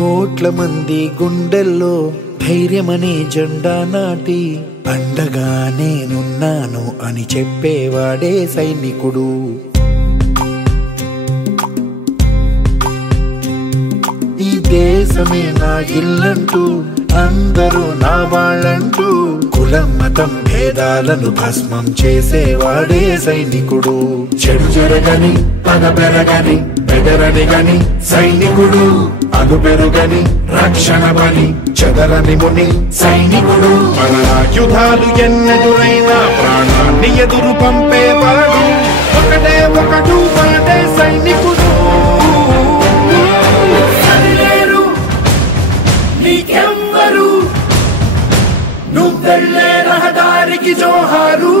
కోట్ల మంది గుండెల్లో ధైర్యమనే జెండా నాటి అండగా నేనున్నాను అని చెప్పేవాడే సైనికుడు. ఈ దేశమే నా ఇల్లంటూ అందరూ నా వాళ్ళంటూ కులం మతం భేదాలను భస్మం చేసేవాడే సైనికుడు. చెడు జరగని పగ పెరగని బెదరని గని సైనికుడు, అగు పెరుగని రక్షణ బలి చెదరని ముని సైనికుడు. మన ఆయుధాలు ఎన్నెదురైనా ప్రాణాన్ని ఎదురు పంపేవాడు ఒకటే ఒకడు వాడే సైనికుడు. నీకెవ్వరు నువ్వెళ్ళే రహదారికి జోహారు.